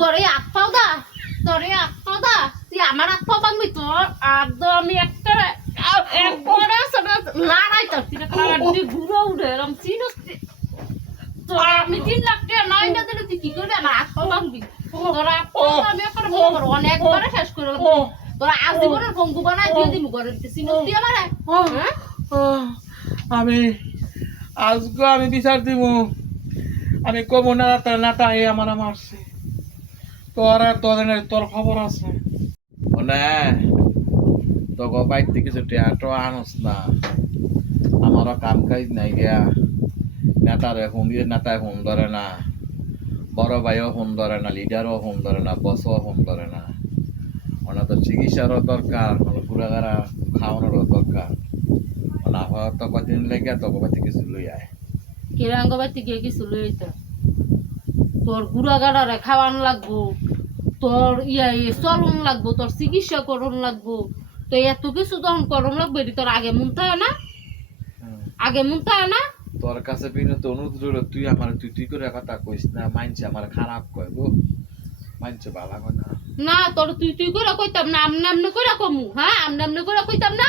তোরে আত্মাও দা তুই আমার আত্মাও ভাঙবি তোর আমি একটা একবারে লড়াই করছি তুই ঘুরে উঠে এরম চিনস তোর আমি 3 লাখ টাকা নয় না দিলে তুই কি করবি আমার আত্মাও ভাঙবি তোর আমি একটা বড় বড় অনেকবারে শেষ করে তোরা আজীবনের পঙ্গু বানাই দিয়ে দিমু ঘরে চিনস তুই আমারে আমি আজকে আমি বিচার দিব আমি কব না নাটা এ আমার মারছে তোর খবর আছে তোকে বাইতে কিছু টেয়াটো আনস না আমারও কাম কাজ নাই গিয়া নেতারে নেতায় ফোন ধরে না বড় ভাইও ফোন ধরে না লিডারও ফোন ধরে না বসও ফোন ধরে না ওনা তো চিকিৎসারও দরকার ঘুরাঘাড়া খাওয়ানোরও দরকার না হয় তো কদিন লেগে তোকে বাইতে কিছু লই আয় কিরাঙ্গ বাইতে গিয়ে কিছু লই তোর ঘুরাঘাড়ারে খাওয়ানো লাগবো তোর চলন লাগবো তোর চিকিৎসা করন লাগবো তো এত কিছু যখন করন লাগবে তোর আগে মন থাকে না তোর কাছে বিনত অনুরোধ রইল তুই আমার তুই করে কথা কইস না মানছে আমার খারাপ কয় গো মানছে ভালো কয় না না তোর তুই করে কইতাম না আমনে করে কমু হ্যাঁ আমনে করে কইতাম না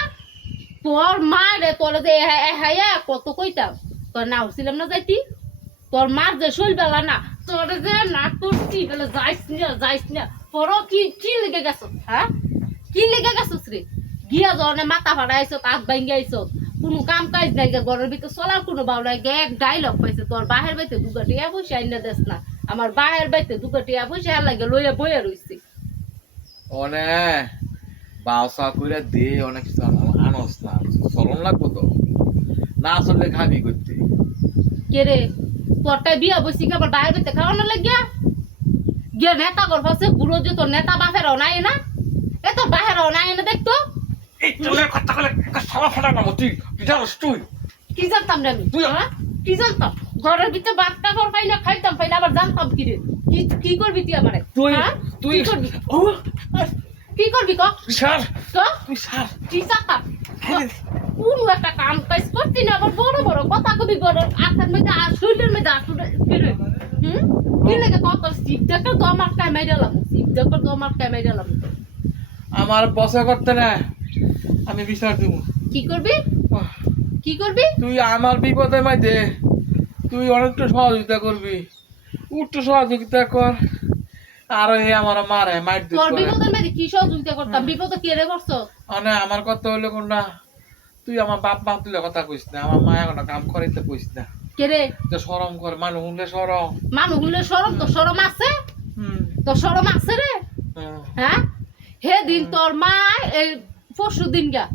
তোর মা রে তোর যে হায়া কত কইতাম তোর না উছিলাম না যাইতি তোর মার যে শৈল বেলা না তোর যে না করছি বলে যাইস না পর কি লেগে গেছ হ্যাঁ কি লেগে গেছস রে গিয়া জনে মাথা ফাড়াইছ হাত ভাঙ্গি আইছ কোনো কাম কাজ নাই ঘরের ভিতর চলার কোনো বাউ নাই এক ডাইলগ পাইছে তোর বাহের বাইতে দুগাটিয়া পয়সা আইনা দেস না আমার বাহের বাইতে দুগাটিয়া পয়সা লাগে লইয়া বইয়া রইছে অনে বাউসা কইরা দে অনেক কিছু আনস না চলন লাগবো তো না চললে খাবি করতে কে রে তোরটা বিয়া বসি কি আবার বাহের বাইতে খাওয়ানো লাগিয়া গিয়া নেতা কর ফাসে বুড়ো যে তোর নেতা বাপেরও নাই না এ তোর বাহেরও নাই না দেখতো কি জানতাম রে আমি কি জানতাম ঘরের ভিতরে বাচ্চা ঘর পাই না খাইতাম পাই না আবার জানতাম কি রে কি করবি তুই আমারে তুই কি করবি ক কি চাতাম কোন একটা কাম কাজ করতি না আবার বড় বড় কথা কবি বড় আথার মধ্যে আর শরীরের মধ্যে আসলে কি রে কি লাগে কত সিপটাকে দমার কামাই দিলাম সিপটাকে দমার কামাই দিলাম আমার বসা করতে না আমি বিচার দিব কি করবি তুই আমার বিপদে মাঝে তুই অনেকটা সহযোগিতা করবি একটু সহযোগিতা কর আর হে আমার মারে মার দিত তোর বিপদের মাঝে কি সহযোগিতা করতাম বিপদে কে রে করছ মানে আমার কথা হইলো কোন না তুই আমার বাপ তুলে কথা কইস না আমার মা এখন কাম করাইতে কইস না কে রে যে শরম করে মানুষ হুনলে শরম তো শরম আছে তো শরম আছে রে হ্যাঁ হে দিন তোর মা এই পরশু দিন গা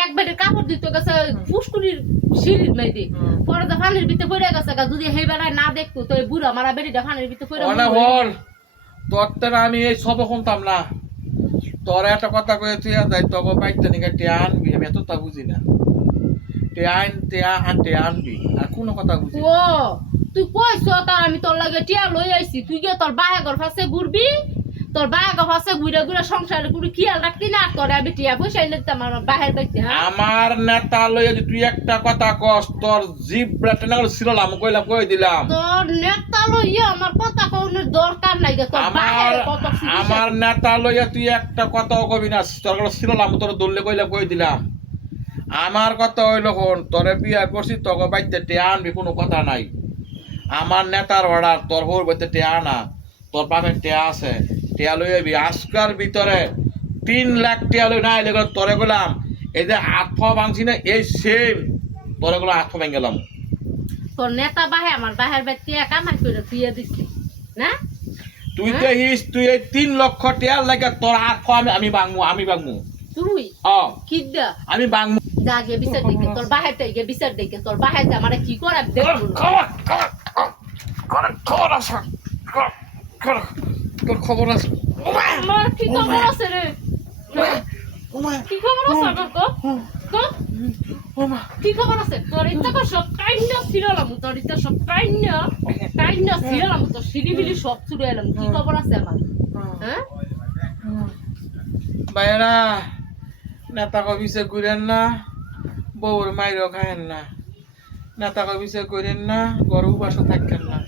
এক বেডের কাপড় দিতে গেছে ফুসকুনির সিঁড়ির মাইদি পরে তো ফানির ভিতরে পড়ে গেছে যদি সেই বেলায় না দেখতো তো বুড়া মারা বেরিটা ফানির ভিতরে পড়ে হল তোর তো আমি এই সব শুনতাম না তোর একটা কথা কয়ে তুই যাই তবে বাইকটা নিকে টিয়া আনবি আমি এত তা বুঝি না টিয়া আনবি আর কোনো কথা বুঝি ও তুই কইছ তার আমি তোর লাগে টিয়া লই আইছি তুই গিয়ে তোর বাহে ঘর ফাঁসে ঘুরবি তোর বাহে ঘর ফাঁসে ঘুরে ঘুরে সংসারে কোনো খেয়াল রাখতি না তোর আমি টিয়া পয়সা নিতাম আমার বাহের বাইতে আমার নেতা লই তুই একটা কথা কস তোর জিভ ব্রাটে না ছিলাম কই দিলাম তোর নেতা লইয়া আমার কথা কোনের দরকার নাই তোর বাহের কত আমার নেতা লইয়া তুই একটা কথাও কবি না তোর ছিলাম তোর দললে কই দিলাম আমার কথা হইল কোন তোরে বিয়া করছি তোকে বাইতে টিয়া আনবি কোনো কথা নাই আমার নেতার অর্ডার তোর হোর বাইতে টিয়া আনা তোর বাপের টিয়া আছে টিয়া লই আবি আজকার ভিতরে 3 লাখ টিয়া লই না এলে তোরে গেলাম এই যে হাত পা ভাঙছি না এই সেম তোরে গুলো হাত পা ভেঙে গেলাম তোর নেতা বাহে আমার বাহের বাইতে কামাই করে দিয়ে দিছি না তুই তো হিস তুই এই 3 লক্ষ টিয়া লাগে তোর হাত পা আমি ভাঙমু তুই কি দা আমি ভাঙমু জাগে বিচার দেখে তোর বাহের থেকে বিচার দেখে তোর বাহের যে আমারে কি করাব দেখবো তোর খবর আছে আমার কি খবর আছে রে কি খবর আছে আমার কি খবর আছে তোর ইচ্ছা কর সব টাইনা ছিলাম তোর ইচ্ছা সব টাইনা ছিলাম তোর সিঁড়িবিলি সব চুরে এলাম কি খবর আছে আমার হ্যাঁ বাইরা নেতা কবিছে করেন না বউর মাইরও খায়েন না নেতা কবিছে করেন না গরু বাসা থাকেন না